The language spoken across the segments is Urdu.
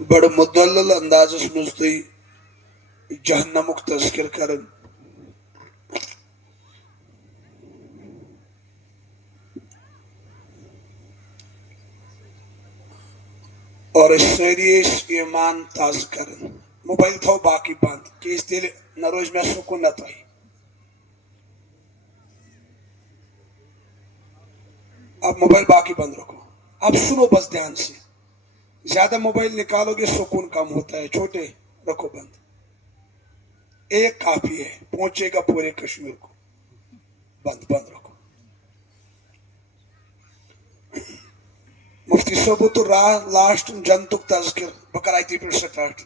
بڑ مدلل اندازس مز تھی جہنمک تذکر کرن اور اس ساری ایمان تاز کرن موبائل تھو باقی بند کیس تیل نہ روز میں سکون نہ تھی اب موبائل باقی بند رکھو اب سنو بس دھیان سے زیادہ موبائل نکالو گے سکون کم ہوتا ہے چھوٹے رکھو بند ایک کافی ہے پہنچے گا پورے کشمیر کو بند بند رکھو مفتی صاحب تو لاسٹ جنتک تذکر بکراتی پہ سٹارٹ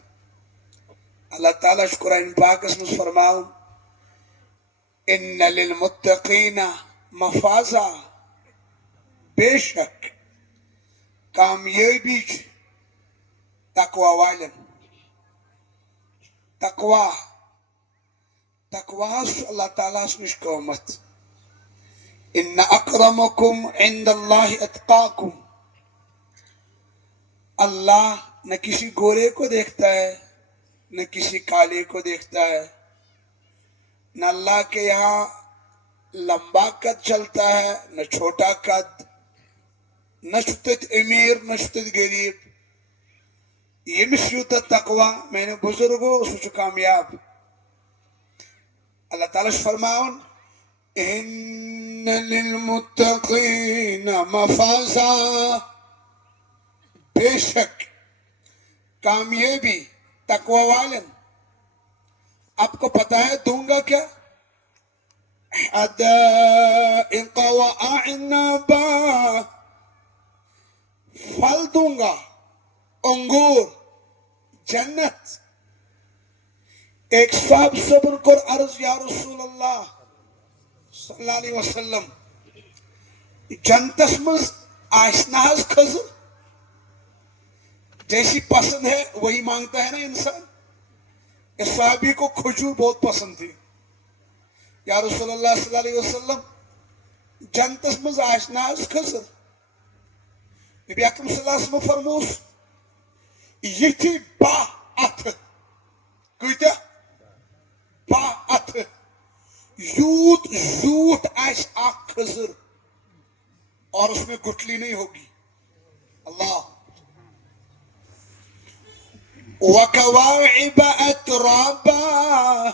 اللہ تعالیٰ قرآن پاکس مز فرماؤ ان للمتقین مفازا بے شک کامیابی تقوی والن تقوی اللہ تعالیٰ نش قومت ان اکرمکم عند اللہ اتقاکم اللہ نہ کسی گورے کو دیکھتا ہے نہ کسی کالے کو دیکھتا ہے نہ اللہ کے یہاں لمبا قد چلتا ہے نہ چھوٹا قد نہ شتت امیر نہ شتت غریب یمس یوت تقوی میں نے بزرگو سو کامیاب اللہ تعالیٰ فرماؤن ان للمتقین مفازا بے شک کامیابی تقوی والن آپ کو پتا ہے دوں گا کیا حدائق واعنبا پھل دوں گا انگور جنت ایک صاحب صبر کر عرض یا رسول اللہ صلی اللہ علیہ وسلم جنتس مز آسنا حض خضر جیسی پسند ہے وہی مانگتا ہے نا انسان اس صحابی کو کھجور بہت پسند تھی یا رسول اللہ صلی اللہ علیہ وسلم جنتس مز آسنا حض خضر نبی اکرم صلی اللہ علیہ وسلم فرموس یتھی با اتھ کتیا با اتھ یوت زیوٹ آس اخ خضر اور اس میں گٹلی نہیں ہوگی اللہ وَكَوَاعِبَ أَتْرَابًا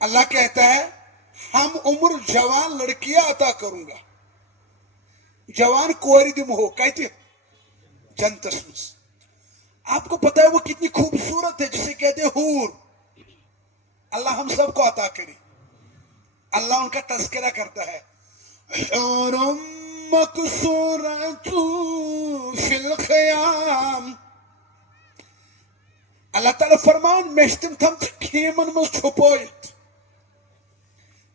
اللہ کہتا ہے ہم عمر جوان لڑکیاں عطا کروں گا جوان کوری دم ہو کہتے جنتس مز آپ کو پتا ہے وہ کتنی خوبصورت ہے جسے کہتے حور اللہ ہم سب کو عطا کرے اللہ ان کا تذکرہ کرتا ہے حور مقصورۃ فی الخیام اللہ تعالیٰ فرمان میں تم تھم خیمن مز چھپویت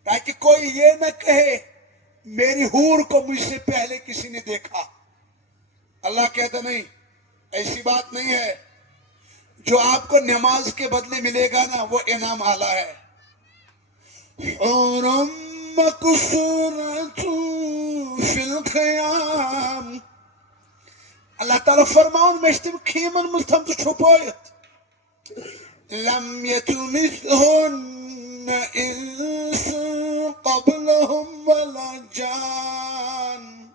تاکہ کوئی یہ نہ کہے میری حور کو مجھ سے پہلے کسی نے دیکھا اللہ کہتا نہیں ایسی بات نہیں ہے جو آپ کو نماز کے بدلے ملے گا نا وہ انعام اعلیٰ ہے حور مقصورۃ فی الخیام اللہ تعالیٰ فرماؤن میں تم خیمن مز تھم چھپویت لم يطمثهن انس قبلهم ولا جان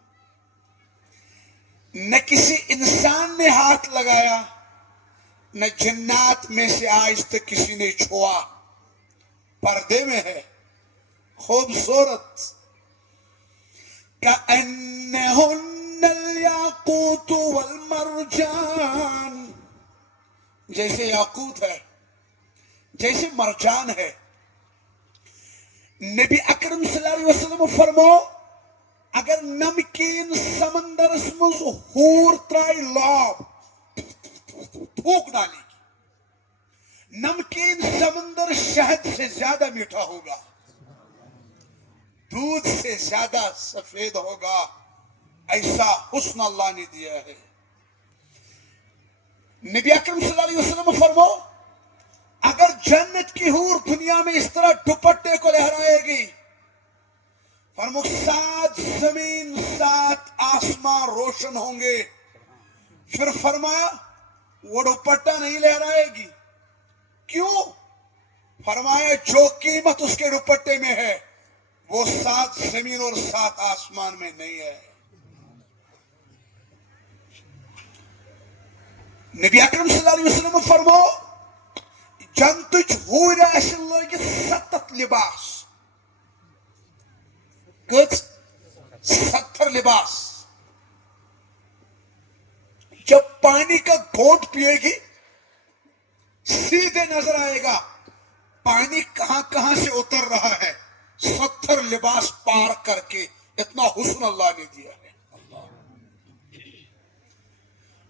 نہ کسی انسان نے ہاتھ لگایا نہ جنات میں سے آج تک کسی نے چھوا پردے میں ہے خوبصورت كأنهن الياقوت والمرجان جیسے یاقوت ہے جیسے مرجان ہے نبی اکرم صلی اللہ علیہ وسلم فرمو اگر نمکین سمندر مز حور ترائی لاب تھوک ڈالے گی نمکین سمندر شہد سے زیادہ میٹھا ہوگا دودھ سے زیادہ سفید ہوگا ایسا حسن اللہ نے دیا ہے نبی اکرم صلی اللہ علیہ وسلم فرمو اگر جنت کی حور دنیا میں اس طرح دوپٹے کو لہرائے گی فرمو 7 زمین 7 آسمان روشن ہوں گے پھر فرمایا وہ دوپٹہ نہیں لہرائے گی. کیوں؟ فرمایا جو قیمت اس کے دوپٹے میں ہے وہ 7 زمین اور 7 آسمان میں نہیں ہے. نبی اکرم صلی اللہ علیہ وسلم فرمو جنتچ ہور آسن لگت 7 لباس. کچھ 70 لباس. جب پانی کا گھونٹ پیے گی سیدھے نظر آئے گا پانی کہاں کہاں سے اتر رہا ہے. 70 لباس پار کر کے. اتنا حسن اللہ نے دیا ہے.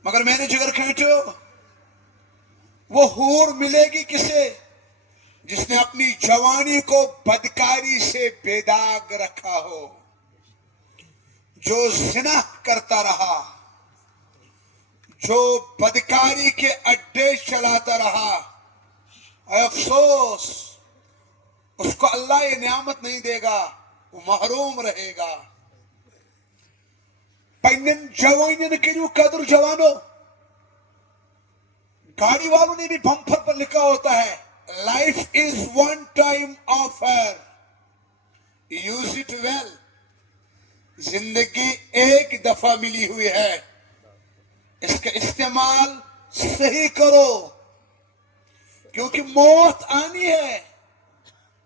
مگر میں نے جگر کھینچو وہ حور ملے گی کسے؟ جس نے اپنی جوانی کو بدکاری سے بے داغ رکھا ہو، جو زنا کرتا رہا، جو بدکاری کے اڈے چلاتا رہا. اے افسوس اس کو اللہ یہ نعمت نہیں دے گا، وہ محروم رہے گا. پنن جوانین کریو قدر جوانو. گاڑی والوں نے بھی بمپر پر لکھا ہوتا ہے life is one time offer use it well. زندگی ایک دفعہ ملی ہوئی ہے، اس کا استعمال صحیح کرو، کیونکہ موت آنی ہے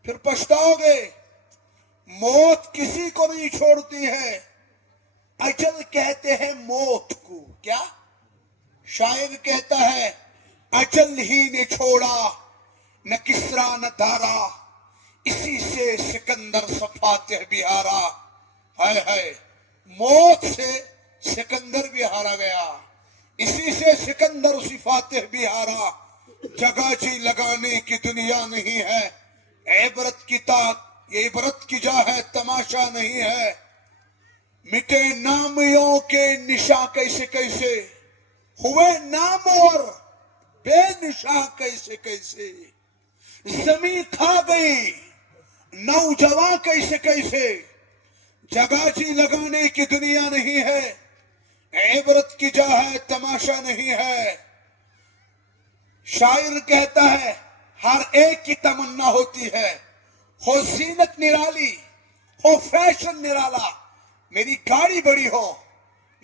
پھر پچھتاؤ گے. موت کسی کو نہیں چھوڑتی ہے. اجل کہتے ہیں موت کو. کیا شاعر کہتا ہے اجل ہی نے چھوڑا نہ کسرا نہ دارا، اسی سے سکندر فاتح بھی ہارا. ہائے ہائے، موت سے سکندر بھی ہارا گیا، اسی سے سکندر اسی فاتح بھی ہارا. جگہ جی لگانے کی دنیا نہیں ہے، عبرت کی یہ عبرت کی جا ہے، تماشا نہیں ہے. مٹے نامیوں کے نشاں کیسے کیسے، ہوئے نام اور بے نشاں کیسے کیسے. زمین کھا گئی نوجوان کیسے کیسے. جگہ جی لگانے کی دنیا نہیں ہے، عبرت کی جا ہے، تماشا نہیں ہے. شاعر کہتا ہے ہر ایک کی تمنا ہوتی ہے، ہو زینت نرالی، ہو فیشن نرالا، میری گاڑی بڑی ہو،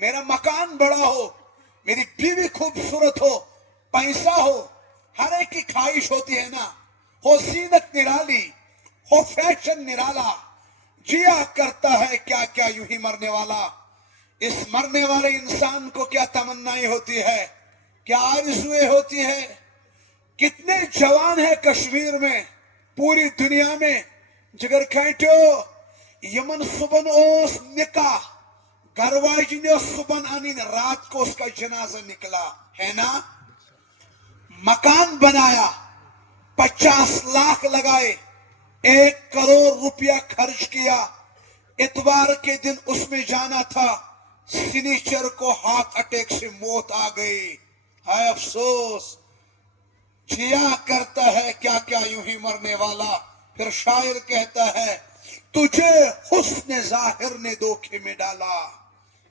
میرا مکان بڑا ہو، میری بیوی خوبصورت ہو، پیسہ ہو. ہر ایک کی خواہش ہوتی ہے نا. ہو زینت نرالی، ہو فیشن نرالا. جیا کرتا ہے کیا کیا یوں ہی مرنے والا. اس مرنے والے انسان کو کیا تمنائیں ہوتی ہے، کیا آرزویں ہوتی ہے. کتنے جوان ہیں کشمیر میں، پوری دنیا میں. جگر کھینٹو یمن صبح اوس نکاح، گھر واجنیو صبح انین، رات کو اس کا جنازہ نکلا ہے نا. مکان بنایا، 50 لاکھ لگائے، 1 کروڑ روپیہ خرچ کیا. اتوار کے دن اس میں جانا تھا، سنیچر کو ہارٹ اٹیک سے موت آ گئی. ہائے افسوس. جیا کرتا ہے کیا کیا یوں ہی مرنے والا. پھر شاعر کہتا ہے تجھے حسن ظاہر نے دھوکے میں ڈالا.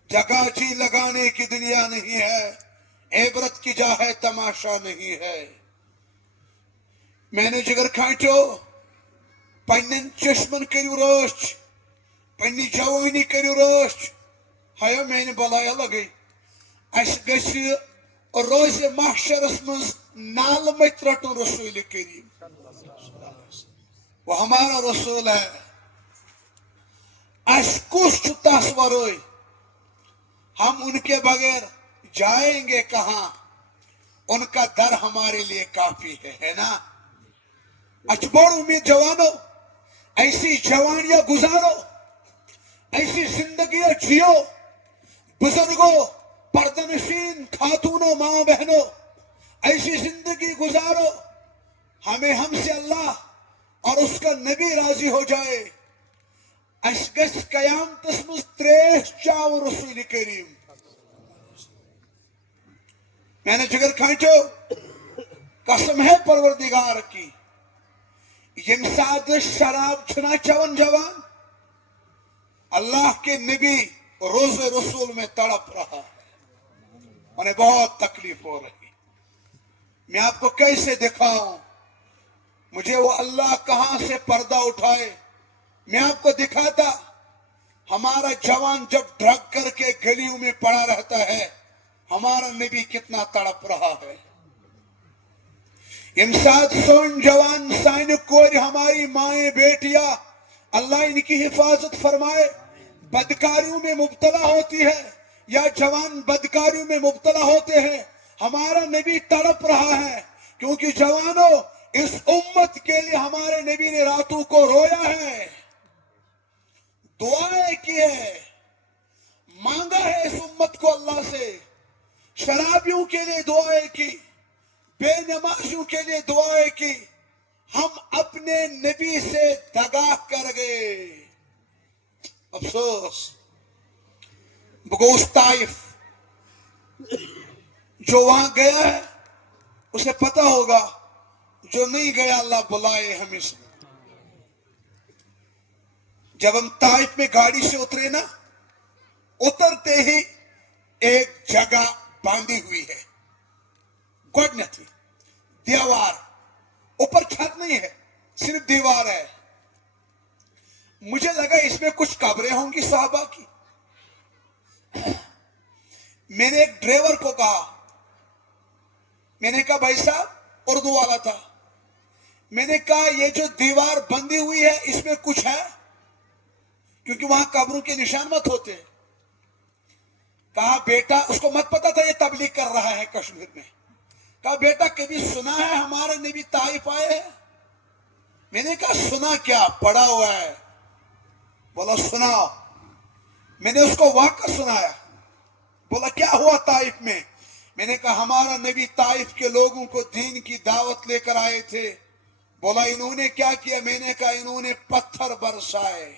جگہ جی لگانے کی دنیا نہیں ہے، عبرت کی جا ہے، تماشا نہیں ہے. میں نے جگر کھانٹو پنن چشمن کریو رٲچھ، پننی جوانی کریو رٲچھ. ہیا میانہ بلایا لگئی. اس گژھِ روز محشرس مز نال مت رٹن رسول کریم. وہ ہمارا رسول ہے. اس کس تس ورٲے، ہم ان کے بغیر جائیں گے کہاں. ان کا در ہمارے لیے کافی ہے نا. بڑ امید جوانو، ایسی جوانیاں گزارو، ایسی زندگیاں جیو. بزرگوں، پردنشین خاتونوں، ماں بہنوں، ایسی زندگی گزارو ہمیں ہم سے اللہ اور اس کا نبی راضی ہو جائے. اس گژھِ قیامتس مز تریش چاو رسول کریم. میں نے جگر کھانچو قسم ہے پروردگار کی، یم ساتھ شراب چھنا چون جوان، اللہ کے نبی روز رسول میں تڑپ رہا ہے. انہیں بہت تکلیف ہو رہی. میں آپ کو کیسے دکھاؤں؟ مجھے وہ اللہ کہاں سے پردہ اٹھائے. میں آپ کو دکھاتا ہمارا جوان جب ڈرگ کر کے گلیوں میں پڑا رہتا ہے ہمارا نبی کتنا تڑپ رہا ہے. امساد سون جوان سائن کور ہماری مائیں بیٹیاں اللہ ان کی حفاظت فرمائے بدکاریوں میں مبتلا ہوتی ہے یا جوان بدکاریوں میں مبتلا ہوتے ہیں. ہمارا نبی تڑپ رہا ہے کیونکہ جوانوں اس امت کے لیے ہمارے نبی نے راتوں کو رویا ہے, دعائیں کی ہے, مانگا ہے اس امت کو اللہ سے. شرابیوں کے لیے دعائیں کی, بے نمازیوں کے لیے دعائیں کی. ہم اپنے نبی سے دگا کر گئے. افسوس. بگوش طائف جو وہاں گیا ہے اسے پتا ہوگا, جو نہیں گیا اللہ بلائے ہمیں سے. جب ہم طائف میں گاڑی سے اترے نا, اترتے ہی ایک جگہ باندھی ہوئی ہے, گوڈنیتھی دیوار, اوپر چھت نہیں ہے صرف دیوار ہے. مجھے لگا اس میں کچھ قبریں ہوں گی صحابہ کی. میں نے ایک ڈرائیور کو کہا, میں نے کہا بھائی صاحب, اردو والا تھا, میں نے کہا یہ جو دیوار بندھی ہوئی ہے اس میں کچھ ہے کیونکہ وہاں قبروں کے نشان مت ہوتے. کہا بیٹا, اس کو مت پتا تھا یہ تبلیغ کر رہا ہے کشمیر میں. کہا بیٹا کبھی سنا ہے ہمارے نبی طائف آئے ہیں؟ میں نے کہا سنا کیا, پڑا ہوا ہے. بولا سناؤ. میں نے اس کو واقعہ سنایا. بولا کیا ہوا طائف میں؟ میں نے کہا ہمارا نبی طائف کے لوگوں کو دین کی دعوت لے کر آئے تھے. بولا انہوں نے کیا کیا؟ میں نے کہا انہوں نے پتھر برسائے,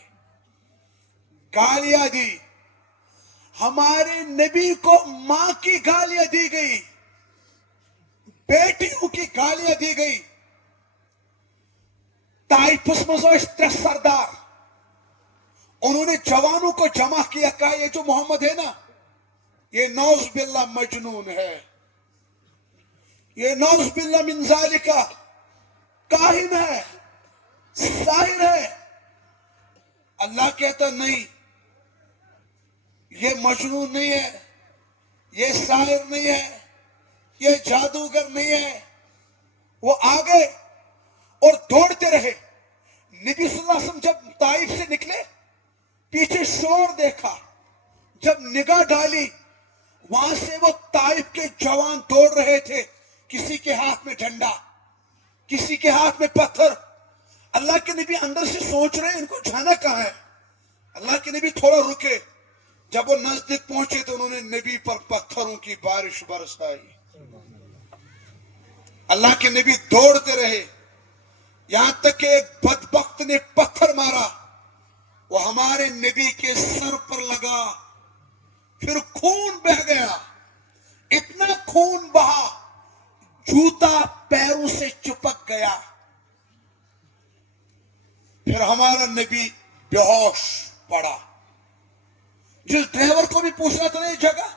گالیاں دی. ہمارے نبی کو ماں کی گالیاں دی گئی, بیٹیوں کی گالیاں دی گئی. طائفس مزاج ترے سردار, انہوں نے جوانوں کو جمع کیا, کہا یہ جو محمد ہے نا یہ نعوذ باللہ مجنون ہے, یہ نعوذ باللہ من ذالکہ کاہن ہے, ساحر ہے. اللہ کہتا نہیں, یہ مجنون نہیں ہے, یہ ساحر نہیں ہے, یہ جادوگر نہیں ہے. وہ آگے اور دوڑتے رہے. نبی صلی اللہ علیہ وسلم جب طائف سے نکلے پیچھے شور دیکھا, جب نگاہ ڈالی وہاں سے وہ طائف کے جوان دوڑ رہے تھے, کسی کے ہاتھ میں ڈنڈا, کسی کے ہاتھ میں پتھر. اللہ کے نبی اندر سے سوچ رہے ان کو جانا کہاں ہے. اللہ کے نبی تھوڑا رکے, جب وہ نزدیک پہنچے تو انہوں نے نبی پر پتھروں کی بارش برسائی. اللہ کے نبی دوڑتے رہے یہاں تک کہ ایک بدبخت نے پتھر مارا, وہ ہمارے نبی کے سر پر لگا, پھر خون بہ گیا. اتنا خون بہا جوتا پیروں سے چپک گیا. پھر ہمارا نبی بے ہوش پڑا. جس ڈرائیور کو بھی پوچھنا تھا یہ جگہ,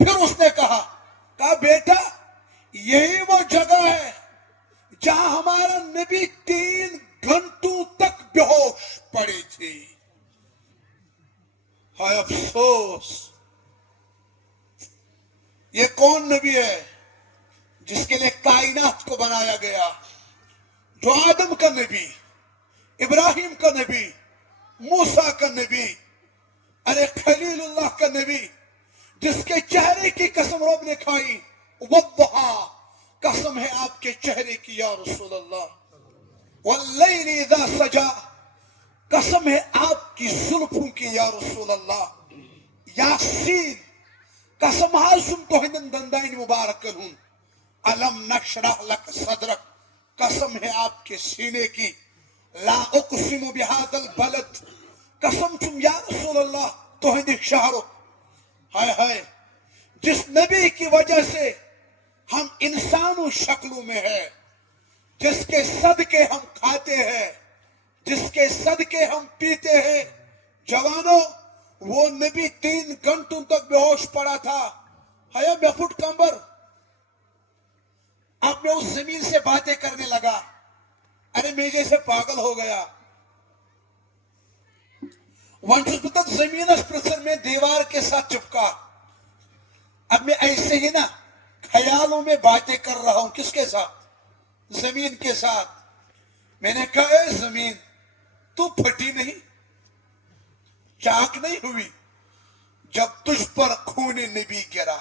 پھر اس نے کہا بیٹا یہی وہ جگہ ہے جہاں ہمارا نبی 3 گھنٹوں تک بے ہوش پڑی تھی. ہائے افسوس, یہ کون نبی ہے جس کے لیے کائنات کو بنایا گیا, جو آدم کا نبی, ابراہیم کا نبی, موسیٰ کا نبی, ارے خلیل اللہ کا نبی, جس کے چہرے کی قسم رب نے کھائی, والضحیٰ, قسم ہے آپ کے چہرے کی یا رسول اللہ, واللیل اذا سجا, قسم ہے آپ کی زلفوں کی یا رسول اللہ, یاسین, قسم ہازم تو ہندن دندائن مبارکن ہوں, علم نشرح لک صدرک, قسم ہے آپ کے سینے کی, لا اقسم بہذا البلد, قسم چم یا رسول اللہ تو ہندی شہرو. ہائے ہائے, جس نبی کی وجہ سے ہم انسانوں شکلوں میں ہیں, جس کے صدقے ہم کھاتے ہیں, جس کے صدقے ہم پیتے ہیں. جوانوں, وہ نبی 3 گھنٹوں تک بے ہوش پڑا تھا. حیا میں فٹ کمبر. اب میں اس زمین سے باتیں کرنے لگا. ارے میں جیسے پاگل ہو گیا. ون چھس بہ تت زمینس پرژھان میں دیوار کے ساتھ چپکا. اب میں ایسے ہی نا خیالوں میں باتیں کر رہا ہوں. کس کے ساتھ؟ زمین کے ساتھ. میں نے کہا اے زمین تو پھٹی نہیں، چاک نہیں ہوئی جب تجھ پر خون نبی گرا.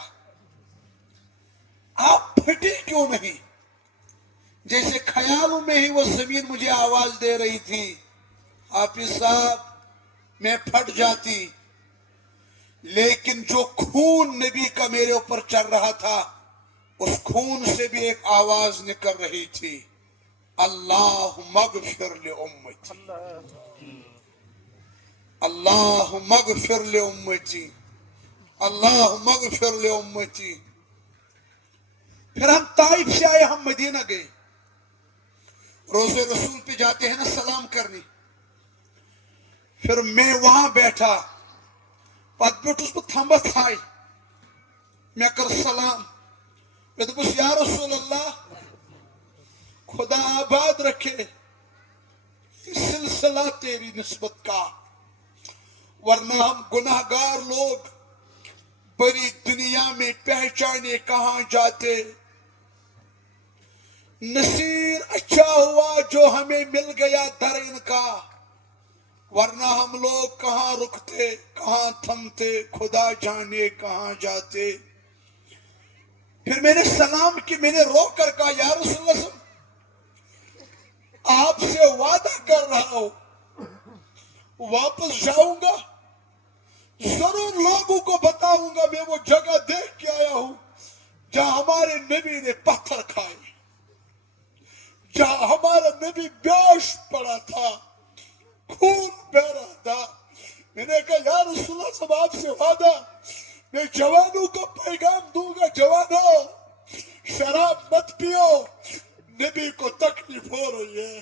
آپ پھٹی کیوں نہیں؟ جیسے خیالوں میں ہی وہ زمین مجھے آواز دے رہی تھی، حافظ صاحب میں پھٹ جاتی، لیکن جو خون نبی کا میرے اوپر چل رہا تھا اس خون سے بھی ایک آواز نکل رہی تھی، اللہم اغفر لامتی، اللہم اغفر لامتی، اللہم اغفر لامتی. پھر ہم طائف سے آئے، ہم مدینہ گئے. روزے رسول پہ جاتے ہیں نا سلام کرنے. پھر میں وہاں بیٹھا، پت بیٹھس بہ تھمبس تھائی، میں کر سلام. میں دپس یا رسول اللہ خدا آباد رکھے سلسلہ تیری نسبت کا، ورنہ ہم گناہ گار لوگ بڑی دنیا میں پہچانے کہاں جاتے. نصیر اچھا ہوا جو ہمیں مل گیا در ان کا، ورنہ ہم لوگ کہاں رکتے کہاں تھمتے، خدا جانے کہاں جاتے. پھر میں نے سلام کی، میں نے رو کر کہا یا رسول اللہ آپ سے وعدہ کر رہا ہوں واپس جاؤں گا ضرور لوگوں کو بتاؤں گا میں وہ جگہ دیکھ کے آیا ہوں جہاں ہمارے نبی نے پتھر کھائے، جہاں ہمارا نبی بیوش پڑا تھا، خون بہ رہا تھا. میں نے کہا یا رسول اللہ صاحب آپ سے وعدہ، میں جوانوں کو پیغام دوں گا، جوانوں شراب مت پیو، نبی کو تکلیف ہو رہی ہے.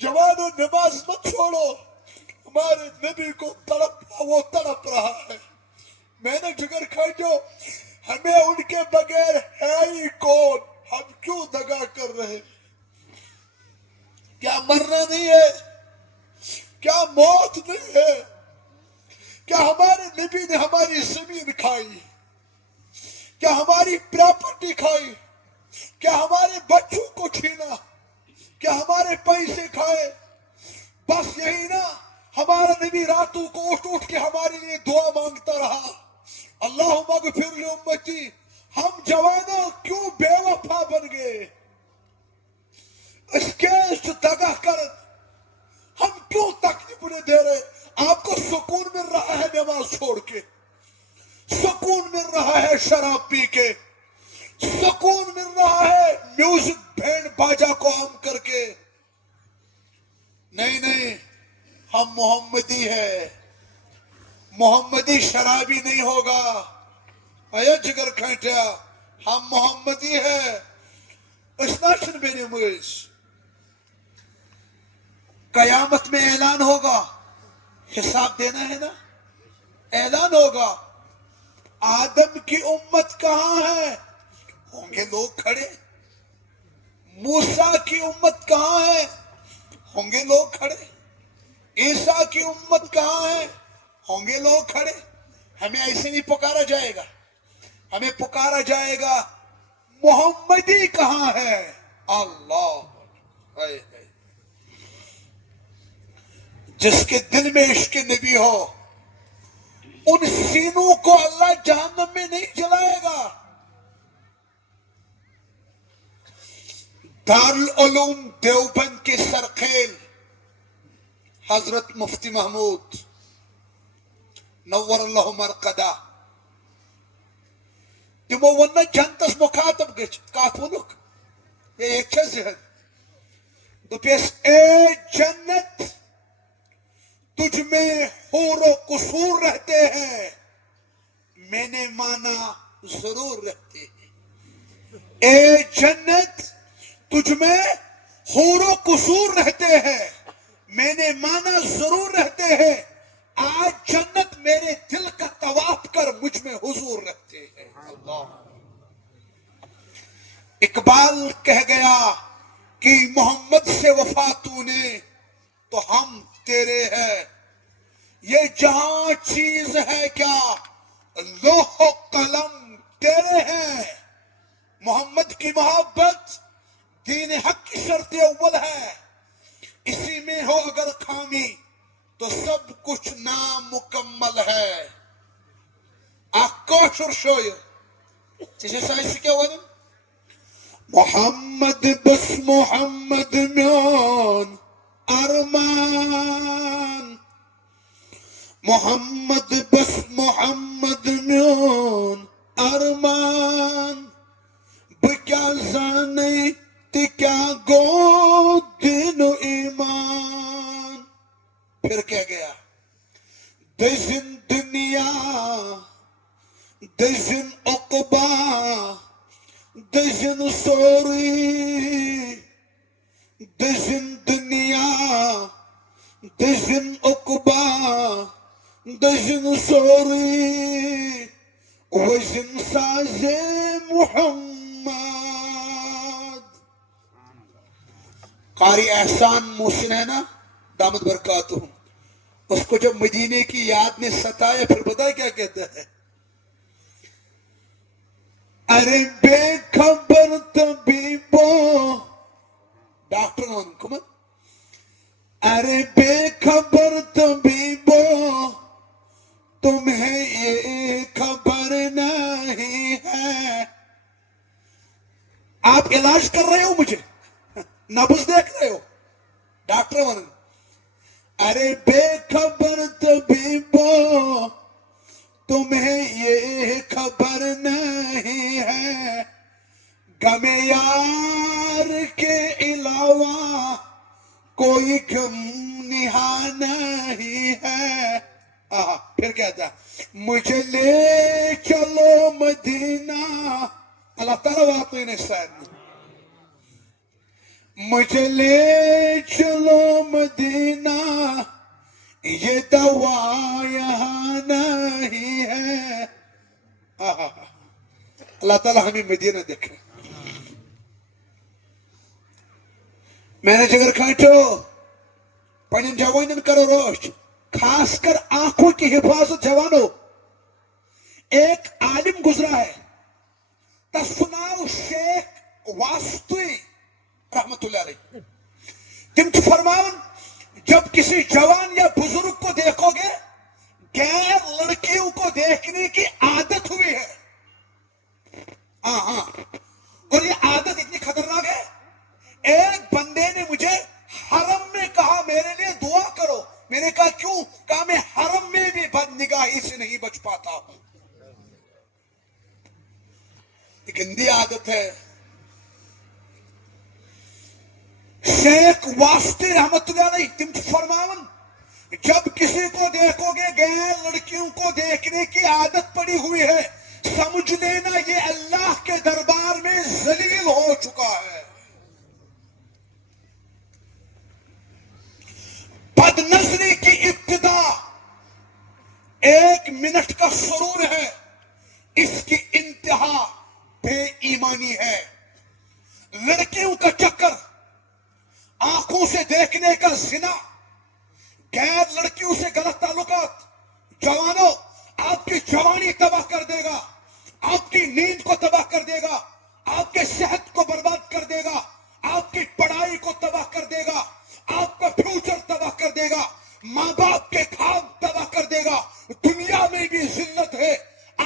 جوانوں نماز مت چھوڑو، ہمارے نبی کو وہ تڑپ رہا ہے. میں نے جگر کھائی جو ہمیں ان کے بغیر ہے ہی کون، ہم کیوں دگا کر رہے؟ کیا مرنا نہیں ہے؟ کیا موت نہیں ہے؟ کیا ہمارے نبی نے ہماری زمین کھائی؟ کیا ہماری پراپرٹی کھائی؟ کیا ہمارے بچوں کو چھینا؟ کیا ہمارے پیسے کھائے؟ بس یہی نا، ہمارا نبی راتوں کو اٹھ اٹھ کے ہمارے لیے دعا مانگتا رہا، اللہم اغفر لامتی. ہم جوانوں کیوں بے وفا بن گئے؟ اس کیس جو دگا کر ہم کیوں تکلیف نہیں دے رہے؟ آپ کو سکون مل رہا ہے نماز چھوڑ کے، سکون مل رہا ہے شراب پی کے، سکون مل رہا ہے میوزک بینڈ باجا کو عام کر کے. نہیں نہیں، ہم محمدی ہے، محمدی شرابی نہیں ہوگا. اے جگر کھنٹیا، ہم محمدی ہے. اسناشن بے نمائش قیامت میں اعلان ہوگا، حساب دینا ہے نا، اعلان ہوگا آدم کی امت کہاں ہے؟ ہوں گے لوگ کھڑے. موسیٰ کی امت کہاں ہے؟ ہوں گے لوگ کھڑے. عیسیٰ کی امت کہاں ہے؟ ہوں گے لوگ کھڑے. ہمیں ایسے نہیں پکارا جائے گا، ہمیں پکارا جائے گا محمدی کہاں ہے؟ اللہ جس کے دل میں عشق نبی ہو ان سینوں کو اللہ جہنم میں نہیں جلائے گا. دارالعلوم دیوبند کے سرخیل حضرت مفتی محمود نور اللہ مرقدہ تمو ون جنتس مخاطب گچھ کات ونک یہ ایک ذہن دپیس اے جنت تجھ میں حور و قصور رہتے ہیں. میں نے مانا ضرور رہتے ہیں. اے جنت تجھ میں حور و قصور رہتے ہیں، میں نے مانا ضرور رہتے ہیں. آج جنت میرے دل کا طواف کر مجھ میں حضور رکھتے ہیں. اقبال کہہ گیا کہ محمد سے وفا تو نے تو ہم تیرے ہیں، یہ جہاں چیز ہے کیا لوح و قلم تیرے ہیں۔ محمد کی محبت دین حق کی شرط اول ہے، اسی میں ہو اگر خامی تو سب کچھ نامکمل ہے۔ کاشر شاعر کیا ون محمد بس محمد میون ارمان، محمد بس محمد میون ارمان، بکیا زانے تی کیا گو دین و ایمان۔ پھر کیا گیا دزن دنیا دزن عقبا دزن سوری، دزن دنیا دزن عقبا دزن سوری، وزن ساز محمد۔ قاری احسان محسن ہے نا دامت برکاتہ، اس کو جب مدینے کی یاد نے ستایا پھر بتائے کیا کہتا ہے، ارے بے خبر طبیبو ڈاکٹر کم، ارے بے خبر طبیبو تمہیں یہ خبر نہیں ہے، آپ علاج کر رہے ہو مجھے نبض دیکھ رہے ہو، ڈاکٹر ون ارے بے خبر طبیبو تمہیں یہ خبر نہیں ہے، غم یار کے علاوہ کوئی غم نہا نہیں ہے۔ پھر کہتا مجھے لے چلو مدینہ، اللہ تعالیٰ واقعی نے شاید مجھے لے چلو مدینہ، یہ دوا یہاں نہیں ہے۔ اللہ تعالیٰ ہمیں مدینہ دیکھے۔ میں نے جگر کھانٹو پنن جوانن کرو روش، خاص کر آنکھوں کی حفاظت جوانو۔ ایک عالم گزرا ہے تسناو شیخ واسطوی رحمت اللہ علیہ، تم کی فرماون جب کسی جوان یا بزرگ کو دیکھو گے غیر لڑکیوں کو دیکھنے کی عادت ہوئی ہے۔ اور یہ عادت اتنی خطرناک ہے، ایک بندے نے مجھے حرم میں کہا میرے لیے دعا کرو، میں نے کہا کیوں؟ کہا میں حرم میں بھی بد نگاہی سے نہیں بچ پاتا ہوں۔ یہ گندی عادت ہے۔ شیخ واسطے رحمت اللہ علیہ تم فرماون جب کسی کو دیکھو گے غیر لڑکیوں کو دیکھنے کی عادت پڑی ہوئی ہے، سمجھ لینا یہ اللہ کے دربار میں ذلیل ہو چکا ہے۔ بد نظری کی ابتدا 1 منٹ کا سرور ہے، اس کی انتہا بے ایمانی ہے۔ لڑکیوں کا چکر، آنکھوں سے دیکھنے کا زنا، غیر لڑکیوں سے غلط تعلقات، جوانوں آپ کی جوانی تباہ کر دے گا، آپ کی نیند کو تباہ کر دے گا، آپ کے صحت کو برباد کر دے گا، آپ کی پڑھائی کو تباہ کر دے گا، آپ کا فیوچر تباہ کر دے گا، ماں باپ کے خواب تباہ کر دے گا۔ دنیا میں بھی ذلت ہے،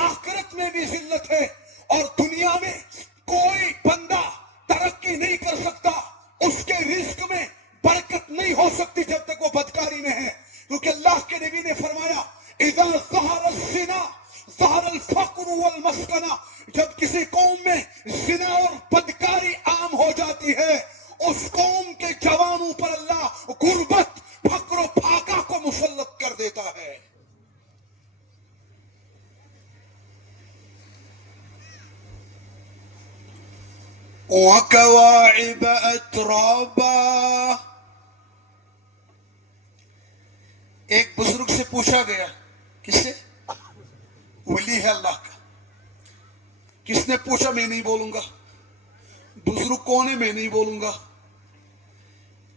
آخرت میں بھی ذلت ہے، اور دنیا میں کوئی بندہ ترقی نہیں کر سکتا، اس کے رزق میں برکت نہیں ہو سکتی جب تک وہ بدکاری میں ہے، کیونکہ اللہ کے نبی نے فرمایا اذا ظہر الزنا ظہر الفقر والمسکنہ، جب کسی قوم میں زنا اور بدکاری عام ہو جاتی ہے اس قوم کے جوانوں پر اللہ غربت، فقر و فاقہ کو مسلط کر دیتا ہے۔ وَكَوَاعِبَ أَتْرَابًا، ایک بزرگ سے پوچھا گیا، کس سے؟ ولی ہے اللہ کا، کس نے پوچھا؟ میں نہیں بولوں گا. بزرگ کون ہے؟ میں نہیں بولوں گا.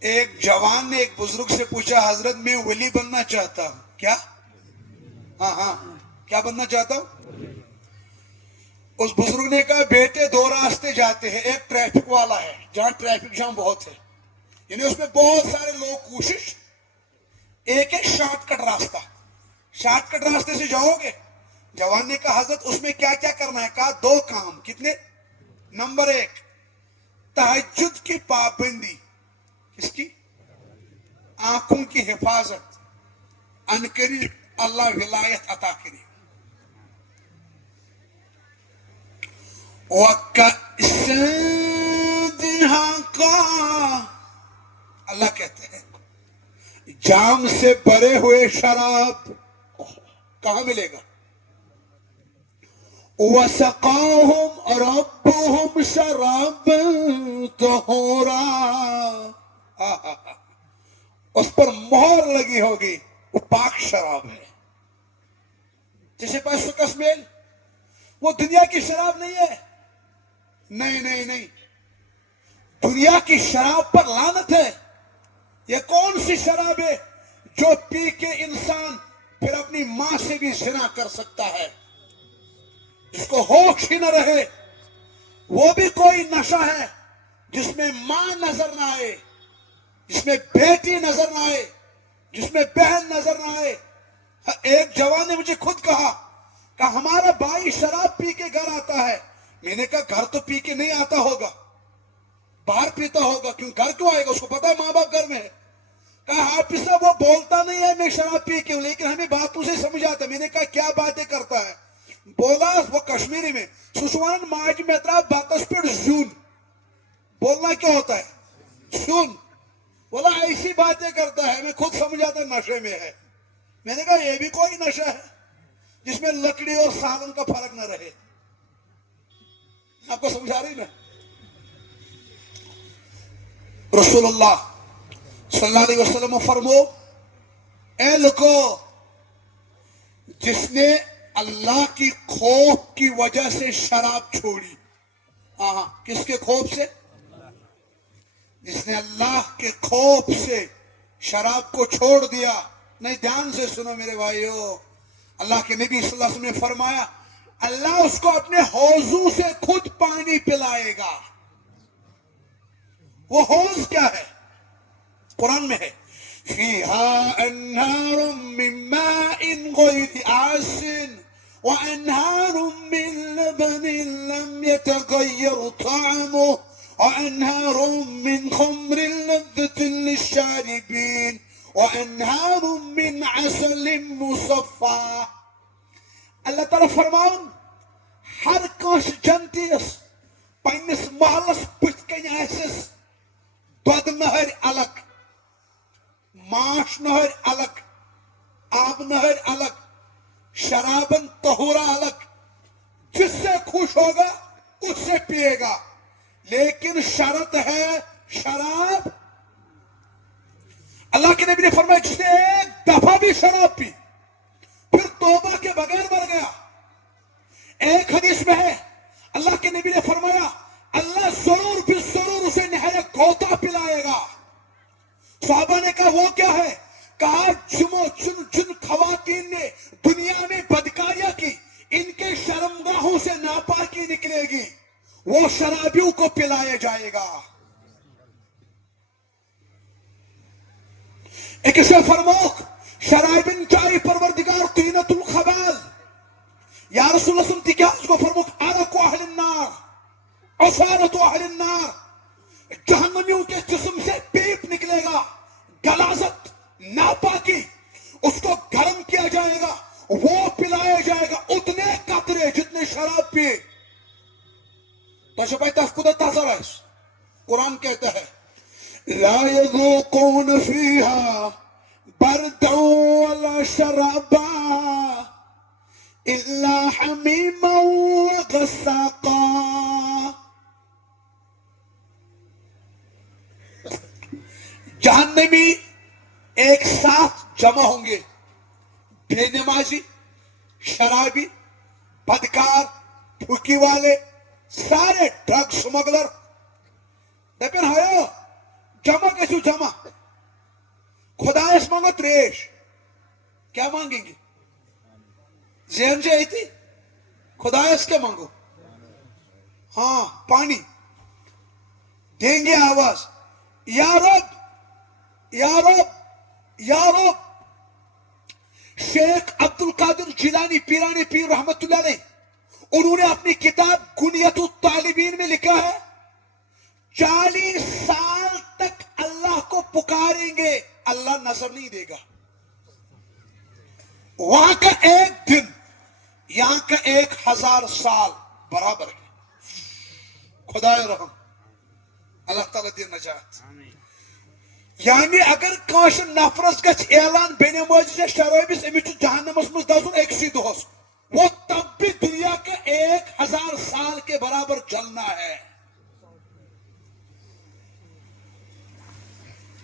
ایک جوان نے ایک بزرگ سے پوچھا حضرت میں ولی بننا چاہتا ہوں. کیا؟ ہاں کیا بننا چاہتا ہوں؟ اس بزرگ نے کہا بیٹے دو راستے جاتے ہیں. ایک ٹریفک والا ہے جہاں ٹریفک جام بہت ہے، یعنی اس میں بہت سارے لوگ کوشش. ایک ہے شارٹ کٹ راستہ، شارٹ کٹ راستے سے جاؤ گے. جوان نے کہا حضرت اس میں کیا کیا کرنا ہے؟ کہا دو کام. کتنے؟ نمبر ایک تہجد کی پابندی. کس کی؟ آنکھوں کی حفاظت. انقریب اللہ ولایت عطا کرے. اللہ کہتے ہیں جام سے بھرے ہوئے شراب کہاں ملے گا؟ وَسَقَاهُمْ رَبُّهُمْ شَرَابًا طَهُورًا. اس پر مہر لگی ہوگی، وہ پاک شراب ہے. جسے پاس سکس میل وہ دنیا کی شراب نہیں ہے. نہیں دنیا کی شراب پر لعنت ہے. یہ کون سی شراب ہے جو پی کے انسان پھر اپنی ماں سے بھی زنا کر سکتا ہے، جس کو ہوش ہی نہ رہے. وہ بھی کوئی نشہ ہے جس میں ماں نظر نہ آئے، جس میں بیٹی نظر نہ آئے، جس میں بہن نظر نہ آئے. ایک جوان نے مجھے خود کہا کہ ہمارا بھائی شراب پی کے گھر آتا ہے. میں نے کہا گھر تو پی کے نہیں آتا ہوگا، باہر پیتا ہوگا. کیوں گھر کیوں آئے گا؟ اس کو پتا ہے ماں باپ گھر میں ہے. کہا حافظ صاحب وہ بولتا نہیں ہے میں شراب پی کے ہوں، لیکن ہمیں باتوں سے سمجھ آتا ہے. میں نے کہا کیا باتیں کرتا ہے؟ بولا وہ کشمیری میں سسوان ماج میترا باتس پر زون. بولنا کیا ہوتا ہے؟ سن. بولا ایسی باتیں کرتا ہے، میں خود سمجھ آتا نشے میں ہے. میں نے کہا یہ بھی کوئی نشہ ہے جس میں لکڑی اور سالن کا فرق نہ رہے. آپ کو سمجھا رہی نا؟ رسول اللہ صلی اللہ علیہ وسلم فرمو اے لوگو، جس نے اللہ کی خوف کی وجہ سے شراب چھوڑی. کس کے خوف سے؟ جس نے اللہ کے خوف سے شراب کو چھوڑ دیا. نہیں دھیان سے سنو میرے بھائیو، اللہ کے نبی صلی اللہ علیہ وسلم نے فرمایا اللہ اس کو اپنے حوضوں سے خود پانی پلائے گا. وہ حوض کیا ہے؟ قرآن میں ہے فِيهَا أَنْهَارٌ مِّن مَّاءٍ غَيْرِ آسِنٍ وَأَنْهَارٌ مِّن لَبَنٍ لَّمْ يَتَغَيَّرْ طَعْمُهُ وَأَنْهَارٌ مِّن خَمْرٍ لَّذَّةٍ لِّلشَّارِبِينَ وَأَنْهَارٌ مِّنْ عَسَلٍ مُّصَفًّى. اللہ تعالیٰ فرماؤن ہر کانس جنتیس پنس محلس پتھ کن آسس دود نہر الگ، ماش نہر الگ، آب نہر الگ، شرابن طہورا الگ. جس سے خوش ہوگا اس سے پیے گا، لیکن شرط ہے شراب. اللہ کے نبی نے فرمایا جس نے ایک دفعہ بھی شراب پی پھر توبہ کے بغیر مر گیا. ایک حدیث میں ہے اللہ کے نبی نے فرمایا اللہ ضرور بھی ضرور اسے نہایت گھوتا پلائے گا. صحابہ نے کہا وہ کیا ہے؟ کہا جن خواتین نے دنیا میں بدکاریاں کی ان کے شرمگاہوں سے ناپاکی نکلے گی، وہ شرابیوں کو پلایا جائے گا. ایک اسے فرموک شرابن چاری پروردگار طینت الخبال. یا رسول اللہ صلی اللہ علیہ وسلم کو فرموک عرق اہل النار عصارت اہل النار. جہنمیوں کے جسم سے پیپ نکلے گا، غلاظت، ناپاکی. اس کو گرم کیا جائے گا، وہ پلایا جائے گا اتنے قطرے جتنے شراب پیے. تشبہ تفقد تحضر. قرآن کہتا ہے لا يذوقون فيها بردا ولا شرابا الا حميما وغساقا. جہنمی ایک ساتھ جمع ہوں گے، بے نمازی، شرابی، بدکار، پھکی والے سارے ڈرگ سمگلر دپن ہو جمع گھو جمع خدایس مانگو تریش کیا مانگیں گے ذہن سے آئی تھی خدایس کیا مانگو ہاں پانی دیں گے آواز یا رب یا رب یا رب شیخ عبد القادر جیلانی پیرانی پیر رحمت اللہ علیہ انہوں نے اپنی کتاب کنیت الطالبین میں لکھا ہے 40 سال تک اللہ کو پکاریں گے اللہ نظر نہیں دے گا وہاں کا ایک دن یہاں کا 1000 سال برابر ہے خدا رحم اللہ تعالیٰ دے نجات یعنی اگر کانش نفرس گھ اعلان بین موجود شرابس امس جہنمس مز دزن اکسی دہس وہ تب بھی دنیا کا 1000 سال کے برابر جلنا ہے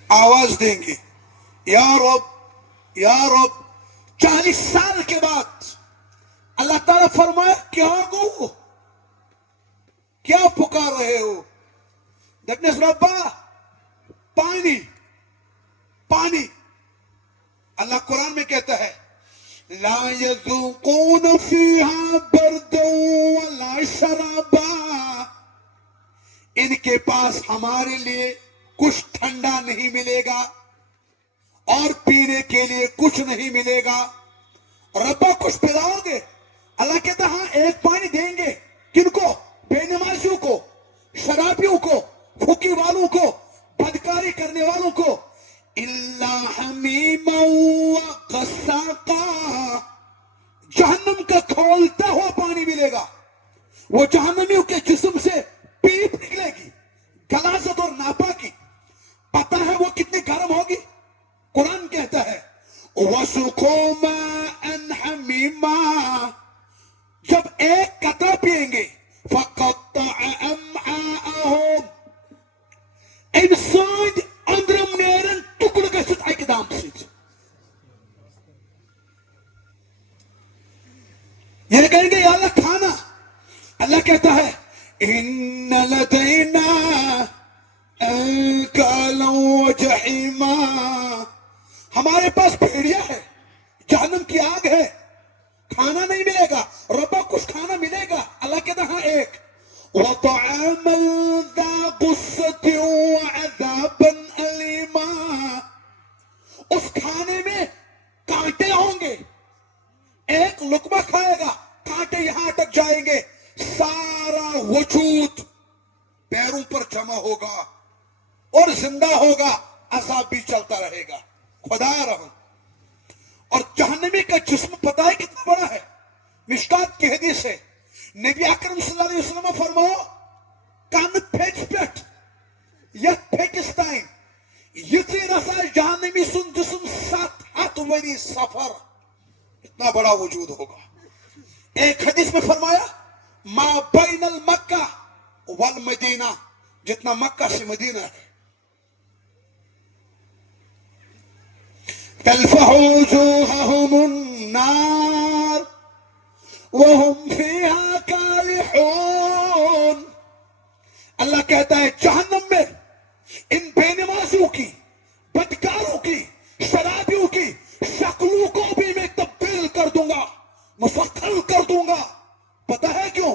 آواز دیں گے یا رب 40 سال کے بعد اللہ تعالیٰ فرمایا کیا گو کیا پکار رہے ہو دپنس ربا پانی پانی اللہ قرآن میں کہتا ہے لا يذوقون فيها بردا ولا شرابا ان کے پاس ہمارے لیے کچھ ٹھنڈا نہیں ملے گا اور پینے کے لیے کچھ نہیں ملے گا ربا کچھ پلاؤ گے اللہ کہتا ہاں ایک پانی دیں گے کن کو بے نمازیوں کو شرابیوں کو پھوکی والوں کو بدکاری کرنے والوں کو الا حمیما وغساقا جہنم کا کھولتا ہوا پانی ملے گا وہ جہنمیوں کے جسم سے پیپ نکلے گی غلاظت اور ناپاکی پتہ ہے وہ کتنی گرم ہوگی قرآن کہتا ہے وَسُقُوا مَاءً حَمِيمًا جب ایک قطرہ پیئیں گے فَقَطَّعَ أَمْعَاءَهُمْ انسان اندرم نیرن ٹکڑ گژھت اکہ دام سۭتۍ یہ کہیں گے یا اللہ کھانا اللہ کہتا ہے ان لدینا انکالا وجحیما ہمارے پاس بھیڑیا ہے جہنم کی آگ ہے کھانا نہیں ملے گا ربا کچھ کھانا ملے گا اللہ کہتا ہاں ایک وطعاما ذا غصة وعذابا أليما اس کھانے میں کانٹے ہوں گے ایک لقمہ کھائے گا کانٹے یہاں اٹک جائیں گے سارا وجود پیروں پر جمع ہوگا اور زندہ ہوگا عذاب بھی چلتا رہے گا خدا رحم اور جہنمی کا جسم پتہ ہے کتنا بڑا ہے مشکات کی حدیث ہے نبی اکرم صلی اللہ علیہ وسلم فرماؤ کان پھیچ پیٹ یت پھیکس تائن یتی رسا جہنمی سن جسم 7 وری سفر اتنا بڑا وجود ہوگا ایک حدیث میں فرمایا ما بین المکہ والمدینہ جتنا مکہ سے مدینہ ہے تلفح وجوہہم النار وہم فیہا کالحون اللہ کہتا ہے جہنم میں ان بے نمازیوں کی بدکاروں کی شرابیوں کی شکلوں کو بھی میں تبدیل کر دوں گا مسخر کر دوں گا پتہ ہے کیوں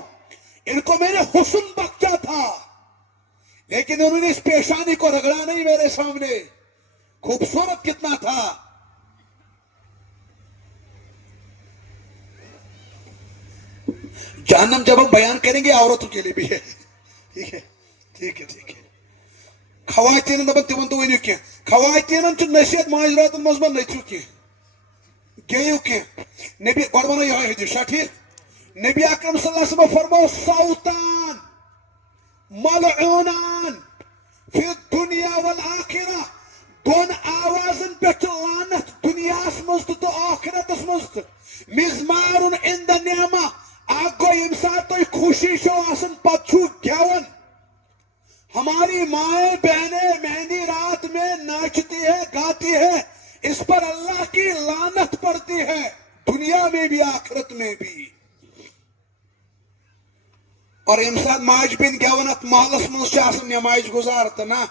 ان کو میں نے حسن بخشا تھا لیکن انہوں نے اس پیشانی کو رگڑا نہیں میرے سامنے خوبصورت کتنا تھا جہنم جب ہم بیان کریں گے عورتوں کے لیے بھی ہے ٹھیک ہے ٹھیک ہے ٹھیک ہے خواتین دبن تمن تو ونیو کی خواتین چ نصیحت معاشرات مزمن نچو کی گیو کی نبی گڑبنا یہ حدیث ٹھیک نبی اکرم صلی اللہ علیہ وسلم فرماؤ صوتان ملعونان فی الدنیا والآخرہ دون آوازن پہ لعنت دنیا مز تو آخرت مز مزمار عند نعمہ آگو یم سات تو خوشی شو آسن پتچو گیون ہماری مائیں بہنیں مہندی رات میں ناچتی ہے گاتی ہے اس پر اللہ کی لعنت پڑتی ہے دنیا میں بھی آخرت میں بھی اور یم سات ماج بین گیون ات محلس مز نماز گزار تو نا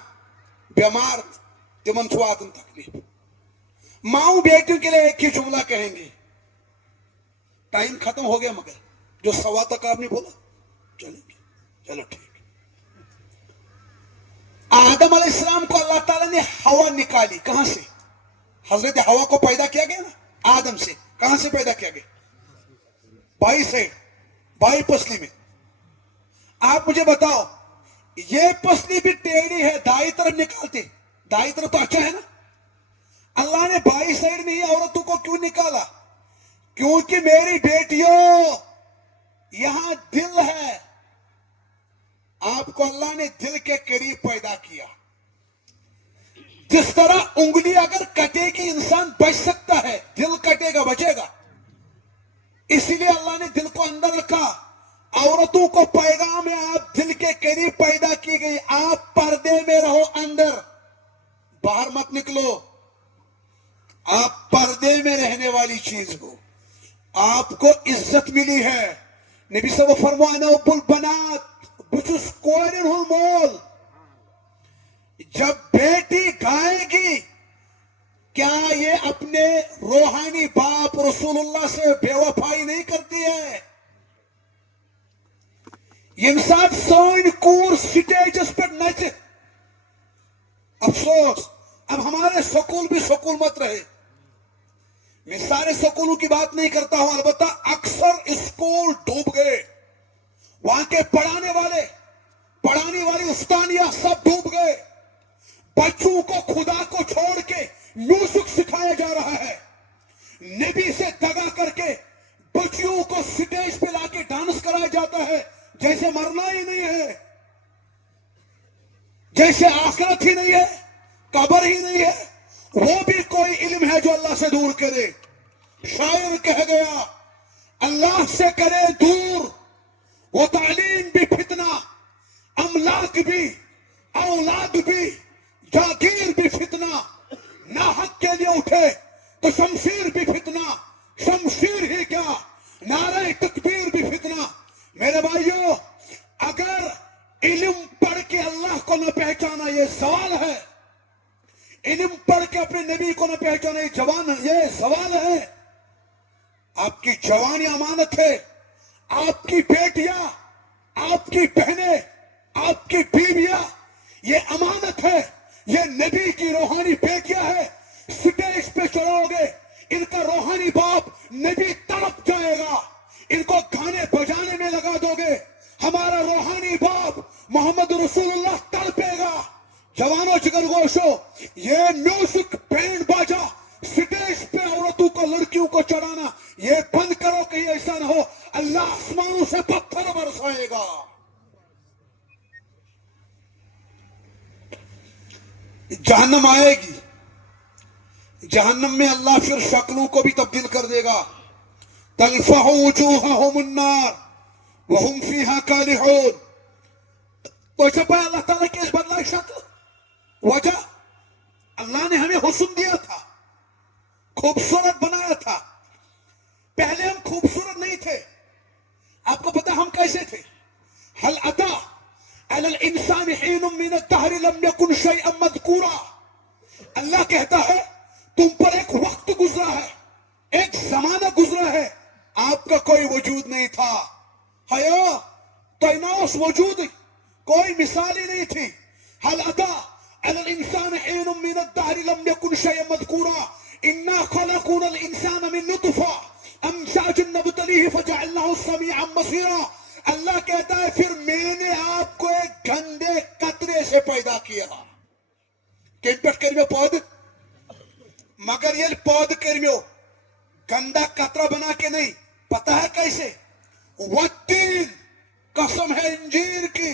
بیمار تمن واتن تکلیف. ماؤں بیٹیوں کے لیے ایک ہی جملہ کہیں گے. ٹائم ختم ہو گیا مگر جو سوا تک آپ نے بولا چلیں گے. چلو ٹھیک. آدم علیہ السلام کو اللہ تعالیٰ نے ہوا نکالی کہاں سے؟ حضرت ہوا کو پیدا کیا گیا نا آدم سے. کہاں سے پیدا کیا گیا؟ بائی سائڈ، بائی پسلی میں. آپ مجھے بتاؤ یہ پسلی بھی ٹیڑھی ہے، دائیں طرف نکالتے، دائیں طرف تو اچھا ہے نا. اللہ نے بائی سائڈ میں ہی عورتوں کو کیوں نکالا؟ کیونکہ میری بیٹیوں یہاں دل ہے. آپ کو اللہ نے دل کے قریب پیدا کیا. جس طرح انگلی اگر کٹے گی انسان بچ سکتا ہے، دل کٹے گا بچے گا. اسی لیے اللہ نے دل کو اندر رکھا. عورتوں کو پیغام ہے آپ دل کے قریب پیدا کی گئی. آپ پردے میں رہو، اندر باہر مت نکلو. آپ پردے میں رہنے والی چیز ہو. آپ کو عزت ملی ہے. نبی صلی اللہ علیہ وسلم فرمانا ابو البنات بچس کورن ہن مول. جب بیٹی گائے گی کیا یہ اپنے روحانی باپ رسول اللہ سے بے وفائی نہیں کرتی ہے؟ یم سات سوئن کور سٹیجس پر نچ، افسوس اب ہمارے سکول بھی سکول مت رہے. میں سارے سکولوں کی بات نہیں کرتا ہوں، البتہ اکثر اسکول ڈوب گئے. وہاں کے پڑھانے والی استانیہ سب ڈوب گئے. بچوں کو خدا کو چھوڑ کے میوزک سکھایا جا رہا ہے. نبی سے دگا کر کے بچیوں کو سٹیج پہ لا کے ڈانس کرایا جاتا ہے جیسے مرنا ہی نہیں ہے، جیسے آخرت ہی نہیں ہے، قبر ہی نہیں ہے. وہ بھی کوئی علم ہے جو اللہ سے دور کرے. شاعر کہہ گیا اللہ سے کرے دور وہ تعلیم بھی فتنہ، املاک بھی، اولاد بھی، جاگیر بھی فتنہ. ناحق کے لیے اٹھے تو شمشیر بھی فتنہ، شمشیر ہی کیا نعرہ تکبیر بھی فتنہ. میرے بھائیو اگر علم پڑھ کے اللہ کو نہ پہچانا یہ سوال ہے، علم پڑھ کے اپنے نبی کو نہ پہچانا یہ سوال ہے. آپ کی جوانی امانت ہے. آپ کی بیٹیاں، آپ کی بہنیں، آپ کی بیویاں یہ امانت ہے. یہ نبی کی روحانی بیٹیاں ہے. سٹیج پہ چڑھو گے ان کا روحانی باپ نبی تڑپ جائے گا. ان کو گانے بجانے میں لگا دو گے ہمارا روحانی باپ محمد رسول اللہ تڑپے گا. جوانوں جگر گوشو یہ میوزک بینڈ باجا سٹیج پہ عورتوں کو لڑکیوں کو چڑھانا یہ بند کرو کہ ایسا نہ ہو اللہ آسمانوں سے پتھر برسائے گا. جہنم آئے گی، جہنم میں اللہ پھر شکلوں کو بھی تبدیل کر دے گا. تلفح وجوہہم النار وہم فیہا کالحون. وجہ پہ اللہ تعالیٰ کی اس بدلہ شکل وجہ اللہ نے ہمیں حسن دیا تھا، خوبصورت بنایا تھا. پہلے ہم خوبصورت نہیں تھے. آپ کو پتا ہم کیسے تھے؟ هل اتى على الانسان حين من الدهر لم يكن شيئا مذكورا. اللہ کہتا ہے تم پر ایک وقت گزرا ہے، ایک زمانہ گزرا ہے، آپ کا کوئی وجود نہیں تھا. حیا تیناس وجود کوئی مثال ہی نہیں تھی. هل اتى على الانسان حين من الدهر لم يكن شيئا مذكورا انا خلقنا الانسان من نطفه امشاج نبتليه فجعلناه سميعا بصيرا. اللہ کہتا ہے پھر میں نے آپ کو ایک گندے قطرے سے پیدا کیا. کم پہ کرو پود مگر یہ پود کرو گندا قطرہ بنا کے نہیں. پتا ہے کیسے؟ والتین قسم ہے انجیر کی،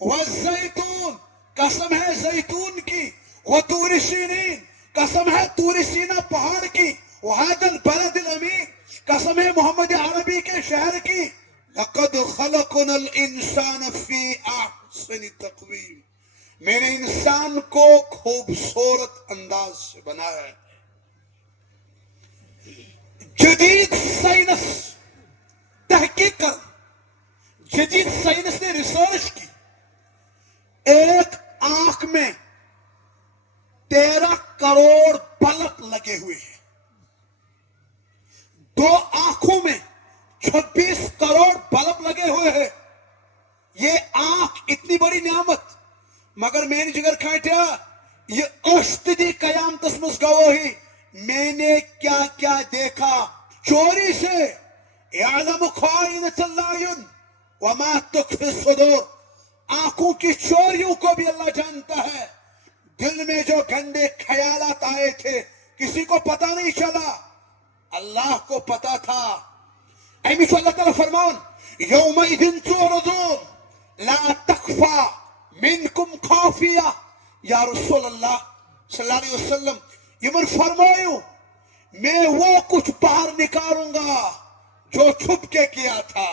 والزیتون قسم ہے زیتون کی، وطور سینین قسم ہے طور سینہ پہاڑ کی، وہذا البلد الامین قسم ہے محمد عربی کے شہر کی. لقد خلقنا الانسان فی احسن تقویم. میں نے انسان کو خوبصورت انداز سے بنایا ہے. جدید سائنس تحقیق کر، جدید سائنس یہ اشتدی قیامتس مز گواہی میں نے کیا کیا دیکھا چوری سے یعلم خائنۃ الاعین وما تخفی الصدور، آنکھوں کی چوریوں کو بھی اللہ جانتا ہے، دل میں جو گندے خیالات آئے تھے کسی کو پتہ نہیں چلا، اللہ کو پتا تھا۔ امی اللہ تعالیٰ فرمان یومئذ تعرضون لا تخفى منکم خافیہ، یا رسول اللہ صلی اللہ علیہ وسلم یمن فرمایو میں وہ کچھ باہر نکالوں گا جو چھپ کے کیا تھا،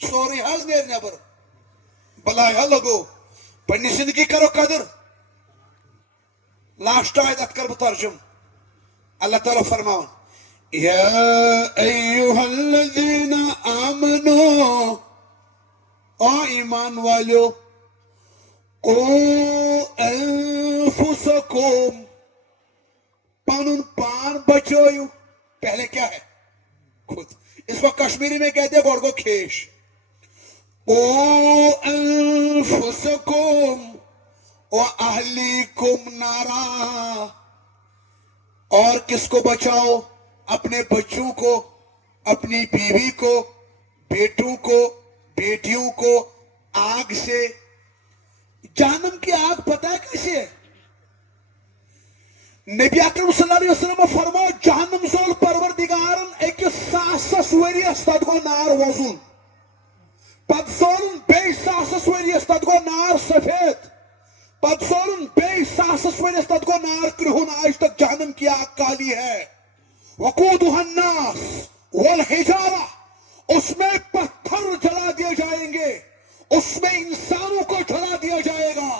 سوری حض نیر نبر بلائے لگو پنی زندگی کرو قدر۔ لاسٹ آیت ات کر ترجم، اللہ تعالیٰ فرماؤن یا ایوہ الذین آمنو، او ایمان والیو، قو انفسکم، پانون پان بچویو، پہلے کیا ہے خود، اس کو کشمیری میں کہتے ہیں گوڑ کو کھیش، قو انفسکم و اہلیکم نارا، اور کس کو بچاؤ؟ اپنے بچوں کو، اپنی بیوی کو، بیٹوں کو، بیٹیوں کو آگ سے۔ جہنم کی آگ پتہ ہے کیسے ہے؟ نبی اکرم صلی اللہ علیہ وسلم فرماؤ جہنم زول پروردگارن ایکس ساسس وریس تت گو نار وزن، پت زولن بی ساسس وریس تت گو نار سفید، پت زولن بی ساسس وریس تت گو نار کرہن، آج تک جہنم کی آگ کالی ہے۔ وقودها الناس والحجارہ، اس میں پتھر جلا دیے جائیں گے، اس میں انسانوں کو جلا دیا جائے گا۔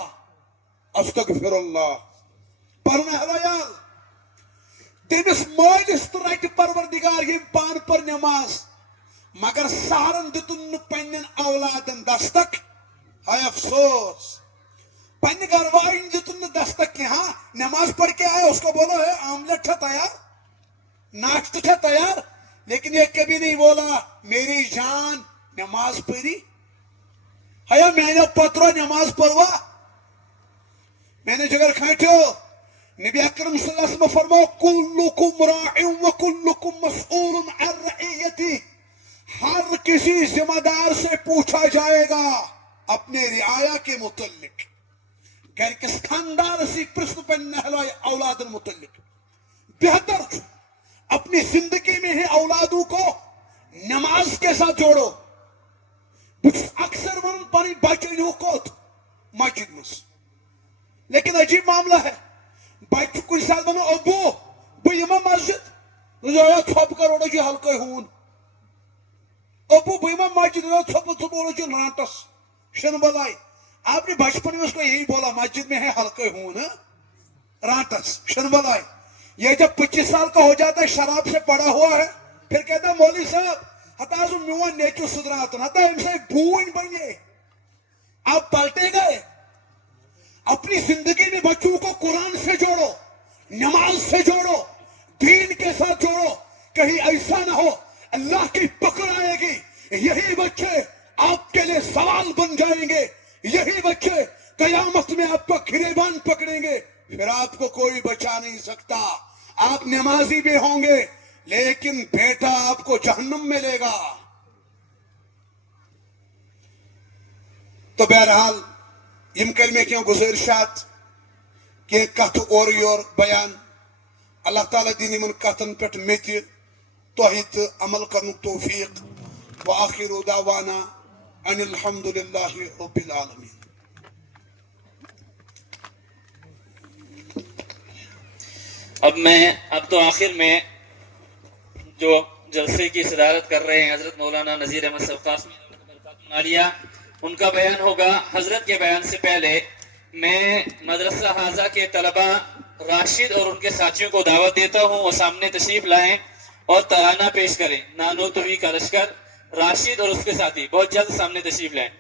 استغفر اللہ، پڑھنا ہے یار، تمس مالس تو رٹ پروردگار یم پان پر نماز، مگر سہرن دتن پنن اولادن دستک، ہائے افسوس، پنہ گھر والن دتن دستک کی، ہاں نماز پڑھ کے آئے، اس کو بولو ہے آملیٹ ہے تیار، ناشتہ ہے تیار، لیکن یہ کبھی نہیں بولا میری جان نماز پڑھی، ہیا میں نے پترو نماز پڑھوا، میں نے جگر کھانٹو۔ نبی اکرم صلی اللہ علیہ وسلم فرماؤ کلکم راع وکلکم مسئول عن رعیتی، ہر کسی ذمہ دار سے پوچھا جائے گا اپنے رعایا کے متعلق، گھر کس خاندار سے پرست پن اولاد متعلق۔ بہتر اپنی زندگی میں ہی اولادوں کو نماز کے ساتھ جوڑو۔ اکثر ون پن بچن کوت مسجد مز، لیکن عجیب معاملہ ہے، بچہ کن ساتھ ون ابو بہ یما مسجد، تھوپ کر اوڑو جی ہلکے ہون، ابو بہ یما مسجد، تھوپ تھوپ اوڑو جی رانٹس شن بلائی۔ آپ نے بچپن میں اس کو یہی بولا مسجد میں ہے ہلکے ہون، رانٹس شن بلائی۔ یہ جب 25 سال کا ہو جاتا ہے، شراب سے پڑا ہوا ہے، پھر کہتا ہے مولوی صاحب ہتا میون نیچو سدراتن، ہتا ہم سے بھون بنے، آپ پلٹے گئے۔ اپنی زندگی میں بچوں کو قرآن سے جوڑو، نماز سے جوڑو، دین کے ساتھ جوڑو، کہیں ایسا نہ ہو اللہ کی پکڑ آئے گی، یہی بچے آپ کے لیے سوال بن جائیں گے، یہی بچے قیامت میں آپ کو گریبان پکڑیں گے، پھر آپ کو کوئی بچا نہیں سکتا۔ آپ نمازی بھی ہوں گے لیکن بیٹا آپ کو جہنم میں لے گا۔ تو بہرحال یم کلمے کیوں گزارشات کہ کت اور یور بیان، اللہ تعالیٰ دین من کتن پہ مت توحید عمل کرن توفیق، وآخر دعوانا ان الحمد للہ رب العالمین۔ اب تو آخر میں جو جلسے کی صدارت کر رہے ہیں حضرت مولانا نذیر احمد صفقاسمی عالیہ، ان کا بیان ہوگا۔ حضرت کے بیان سے پہلے میں مدرسہ حاضہ کے طلبہ راشد اور ان کے ساتھیوں کو دعوت دیتا ہوں، وہ سامنے تشریف لائیں اور ترانہ پیش کریں۔ نانو توی کا لشکر راشد اور اس کے ساتھی بہت جلد سامنے تشریف لائیں۔